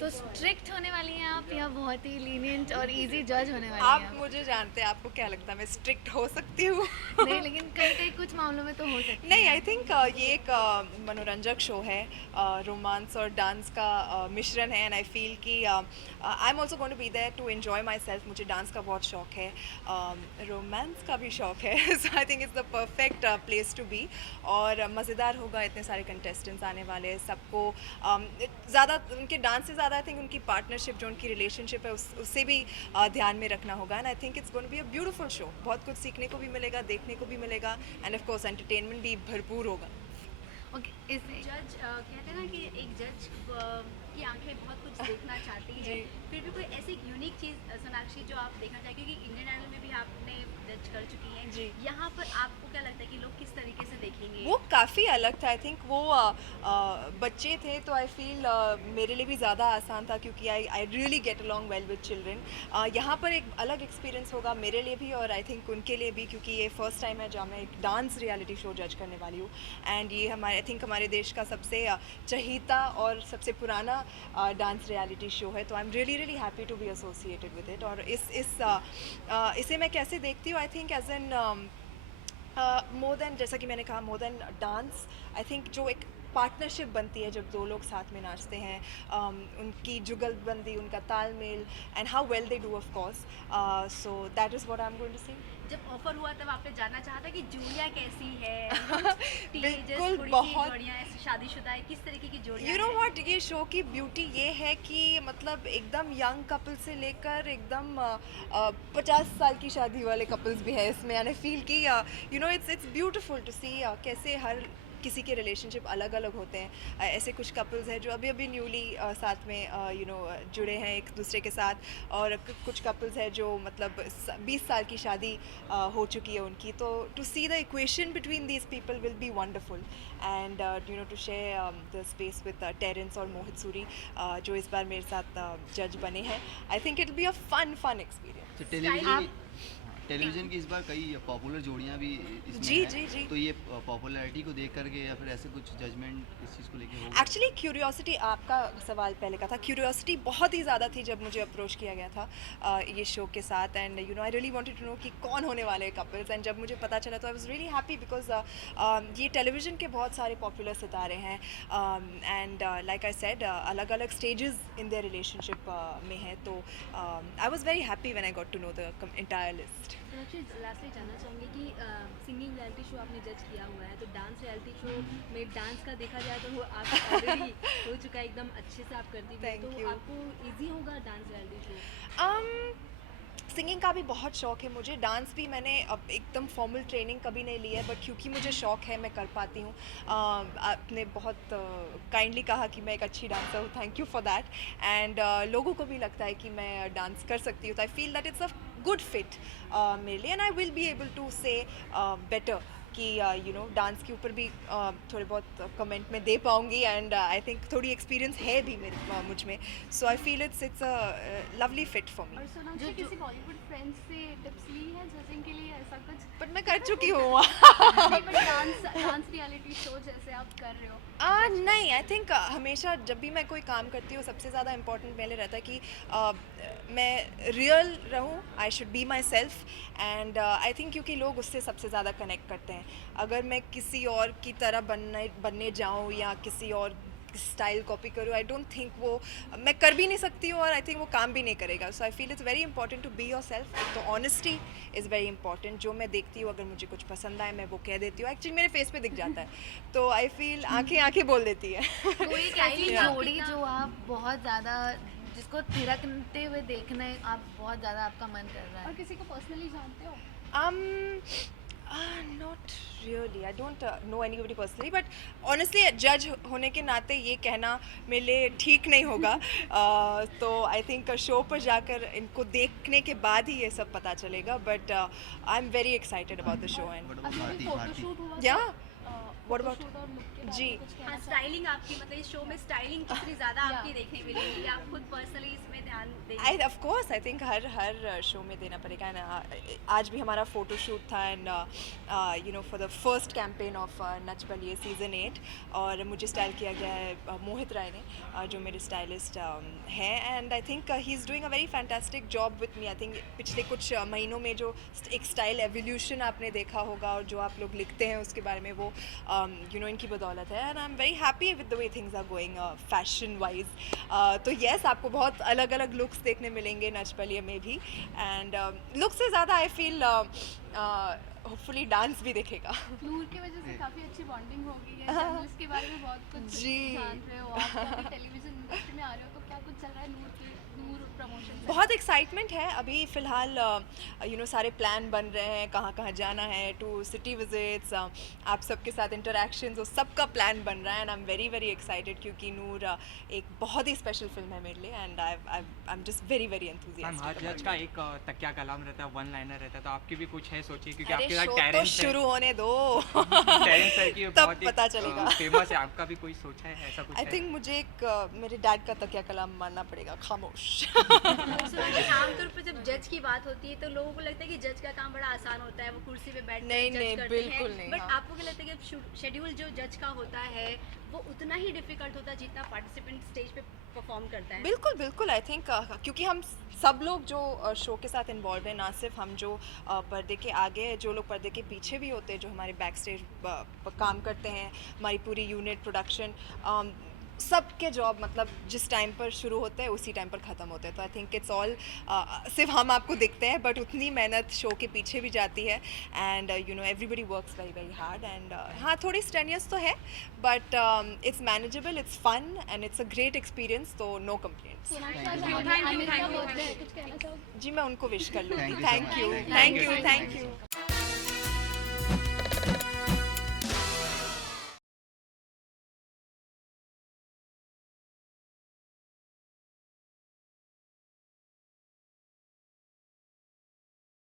तो स्ट्रिक्ट होने वाली हैं आप या बहुत ही लीनियंट और इजी जज होने वाली आप हैं आप? मुझे जानते हैं, आपको क्या लगता है मैं स्ट्रिक्ट हो सकती हूँ? नहीं, लेकिन कई कई कुछ मामलों में तो हो सकती नहीं, हैं। आई थिंक ये एक मनोरंजक शो है, रोमांस और डांस का मिश्रण है, एंड आई फील कि I am also going to be there to enjoy my self. मुझे डांस का बहुत शौक है, रोमांस का भी शौक है। So I think it's the perfect place to be. और मज़ेदार होगा, इतने सारे कंटेस्टेंट्स आने वाले हैं, सबको ज़्यादा उनके डांस से ज़्यादा आई थिंक उनकी पार्टनरशिप, जो उनकी रिलेशनशिप है, उससे भी ध्यान में रखना होगा। And I think it's going to be a beautiful show. बहुत कुछ सीखने को भी मिलेगा, देखने को भी मिलेगा, एंड ऑफ कोर्स एंटरटेनमेंट भी भरपूर होगा। ओके, इस जज कहते हैं ना कि एक जज की आंखें बहुत कुछ देखना चाहती है, जी। फिर भी कोई ऐसी यूनिक चीज़ सोनाक्षी जो आप देखना चाहें, क्योंकि इंडियन आइडल में भी आपने जज कर चुकी हैं, जी। यहाँ पर आपको क्या लगता है कि लोग किस तरीके से देखेंगे? वो काफ़ी अलग था। आई थिंक वो बच्चे थे, तो आई फील मेरे लिए भी ज़्यादा आसान था, क्योंकि I really get along well with children. यहाँ पर एक अलग एक्सपीरियंस होगा मेरे लिए भी, और आई थिंक उनके लिए भी, क्योंकि ये फर्स्ट टाइम है जहाँ मैं एक डांस रियलिटी शो जज करने वाली हूँ। एंड ये हमारे, आई थिंक हमारे देश का सबसे चहीता और सबसे पुराना डांस रियलिटी शो है। तो I am really really happy to be associated with it. और इसे मैं कैसे देखती हूँ, I think as an more than, जैसा कि मैंने कहा, more than dance, I think जो एक पार्टनरशिप बनती है जब दो लोग साथ में नाचते हैं, उनकी जुगलबंदी, उनका तालमेल, and how well they do of course. So that is what I am going to see. जब ऑफर हुआ तब आपने जानना चाहा था कि जोड़ियाँ कैसी है, टीनेजर्स, बिल्कुल, थोड़ी सी बहुत। जोड़ियाँ ऐसी शादीशुदा है, किस तरीके की जोड़ियाँ यू नो हैं? व्हाट, ये शो की ब्यूटी ये है कि मतलब एकदम यंग कपल से लेकर एकदम 50 साल की शादी वाले कपल्स भी है इसमें। एंड आई फील कि you know it's beautiful to see कैसे हर किसी के रिलेशनशिप अलग अलग होते हैं। ऐसे कुछ कपल्स हैं जो अभी अभी न्यूली साथ में यू नो जुड़े हैं एक दूसरे के साथ, और कुछ कपल्स हैं जो मतलब 20 साल की शादी हो चुकी है उनकी। तो to see the equation between these people will be wonderful. And you know to share the space with Terence और मोहित सूरी, जो इस बार मेरे साथ जज बने हैं। I think it will be a fun experience. तो टेलीविज़न की इस बार कई पॉपुलर जोड़ियां भी इसमें जी, हैं। जी, जी। तो ये पॉपुलैरिटी को देख करके या फिर ऐसे कुछ जजमेंट इस चीज़ को लेके होगा? एक्चुअली क्यूरियोसिटी, आपका सवाल पहले का था, क्यूरियोसिटी बहुत ही ज़्यादा थी जब मुझे अप्रोच किया गया था ये शो के साथ। And you know I really wanted to know कि कौन होने वाले कपल्स। एंड जब मुझे पता चला तो I was really happy, because ये टेलीविज़न के बहुत सारे पॉपुलर सितारे हैं, एंड लाइक आई सेड अलग अलग स्टेजेस इन देयर रिलेशनशिप में हैं। तो I was very happy when I got to know the entire list. Sonakshi, lastly जानना चाहूँगी कि सिंगिंग रियलिटी शो आपने जज किया हुआ है, तो डांस रियलिटी शो में डांस का देखा जाए तो वो आप ऑलरेडी हो चुका है, एकदम अच्छे से आप करती भी हैं, Thank तो you. आपको इजी होगा डांस रियलिटी शो? सिंगिंग का भी बहुत शौक है मुझे। डांस भी मैंने अब एकदम फॉर्मल ट्रेनिंग कभी नहीं ली है, बट क्योंकि मुझे शौक है मैं कर पाती हूँ। आपने बहुत काइंडली कहा कि मैं एक अच्छी डांसर हूँ, thank you for that. And लोगों को भी लगता है कि मैं डांस कर सकती हूँ, तो I feel that it's a good fit मेरे लिए। And I will be able to say better कि यू नो डांस के ऊपर भी थोड़े बहुत कमेंट में दे पाऊँगी। एंड आई थिंक थोड़ी एक्सपीरियंस है भी मेरे मुझ में। So I feel it's a lovely fit for me. और सोनाक्षी, किसी बॉलीवुड फ्रेंड्स से टिप्स ली है जजिंग के लिए, ऐसा कुछ? बट मैं कर चुकी हूँ। नहीं, बट डांस रियलिटी शो जैसे आप कर रहे हो। नहीं, आई थिंक हमेशा जब भी मैं कोई काम करती हूँ, सबसे ज़्यादा इम्पोर्टेंट मेरे रहता है कि मैं रियल रहूँ, I should be my self. And I think क्योंकि लोग उससे सबसे ज़्यादा कनेक्ट करते हैं। अगर मैं किसी और की तरह बनने जाऊँ या किसी और स्टाइल कॉपी करूँ, आई डोंट थिंक वो मैं कर भी नहीं सकती हूँ, और आई थिंक वो काम भी नहीं करेगा। So I feel it's very important to be your self. तो ऑनेस्टी इज़ वेरी इंपॉर्टेंट। जो मैं देखती हूँ, अगर मुझे कुछ पसंद आए मैं वो कह देती हूँ। एक्चुअली मेरे फेस पे दिख जाता है, तो आई फील आंखें बोल देती है। कोई एक ऐसी Yeah. जोड़ी जो आप बहुत ज़्यादा, जिसको थिरकते हुए देखने आप बहुत ज़्यादा आपका मन कर रहा और है? किसी को पर्सनली जानते हो? Not really. I don't know anybody personally, but honestly, जज होने के नाते ये कहना मेरे लिए ठीक नहीं होगा। तो आई थिंक शो पर जाकर इनको देखने के बाद ही ये सब पता चलेगा। But I am very excited about the show. And What about अभी भारती? फोटोशूट हुआ Yeah. था व्हाट अबाउट फोटोशूट और लुक के बारे जी में कुछ कहना हाँ, चाहेंगे? स्टाइलिंग आपकी मतलब इस शो में स्टाइलिंग कितनी ज़्यादा आपकी Yeah. देखने मिलेगी, या आप खुद पर्सनली इसमें ध्यान देंगे? I of course I think हर शो में देना पड़ेगा ना. आज भी हमारा फोटो शूट था and you know for the first campaign of Nach Baliye season 8 और मुझे स्टाइल किया गया है मोहित राय ने जो मेरे स्टाइलिस्ट हैं and I think he is doing a very fantastic job with me. I think पिछले कुछ महीनों में जो एक स्टाइल एवोल्यूशन आपने देखा होगा और जो आप लोग लिखते हैं उसके बारे में वो यू नो इनकी बदौलत है and I am very happy with the way things are going fashion wise. तो येस आपको बहुत अलग अलग लुक्स देखने मिलेंगे नच बलिए में भी एंड लुक से ज़्यादा आई फील होपफुली डांस भी दिखेगा. नूर की वजह से काफी अच्छी बॉन्डिंग हो गई है. जर्नलिस्ट के बारे में बहुत कुछ जी. जान रहे हो आप. अभी टेलीविजन इंडस्ट्री में आ रहे हो तो क्या कुछ चल रहा है नूर प्रमोशन से? बहुत एक्साइटमेंट है अभी फ़िलहाल. यू नो सारे प्लान बन रहे हैं कहाँ कहाँ जाना है टू सिटी विजिट्स आप सबके साथ इंटरेक्शंस और सबका प्लान बन रहा है and I am very very excited क्योंकि नूर एक बहुत ही स्पेशल फिल्म है मेरे लिए and I am just very very ma'am, her enthusiastic. जज का एक तकिया कलाम रहता है, वन लाइनर रहता है, तो आपकी भी कुछ है सोचिए, क्योंकि अरे आपके साथ शो तो टेरेंस शुरू होने दो. टेरेंस है कि तब बहुत ही पता चलेगा. फेमस है. आपका भी कोई सोचा है ऐसा कुछ आई है? थिंक मुझे एक मेरे डैड का तकिया कलाम मानना पड़ेगा. खामोश. सुना कि आमतौर पर जब जज की बात होती है तो लोगों को लगता है कि जज का काम बड़ा आसान होता है, वो कुर्सी पे बैठ नहीं, जज नहीं, करते बिल्कुल हैं. नहीं, बट हाँ. आपको क्या लगता है कि शेड्यूल जो जज का होता है वो उतना ही डिफिकल्ट होता है जितना पार्टिसिपेंट स्टेज पे परफॉर्म करता है? बिल्कुल बिल्कुल. आई थिंक क्योंकि हम सब लोग जो शो के साथ इन्वॉल्व हैं, ना सिर्फ हम जो पर्दे के आगे हैं, जो लोग पर्दे के पीछे भी होते हैं, जो हमारे बैक स्टेज काम करते हैं, हमारी पूरी यूनिट प्रोडक्शन, सबके जॉब मतलब जिस टाइम पर शुरू होते हैं उसी टाइम पर ख़त्म होते हैं. तो आई थिंक इट्स ऑल सिर्फ हम आपको दिखते हैं बट उतनी मेहनत शो के पीछे भी जाती है and you know everybody works very very hard and हाँ थोड़ी स्ट्रेनियस तो है but it's manageable, it's fun and it's a great experience. तो नो कंप्लेंट्स. सोनाक्षी आज Thank आमिर का बर्थडे है, कुछ कहना चाहोगे? जी मैं उनको विश कर लूँगी. Thank you so thank you much. Thank you thank you.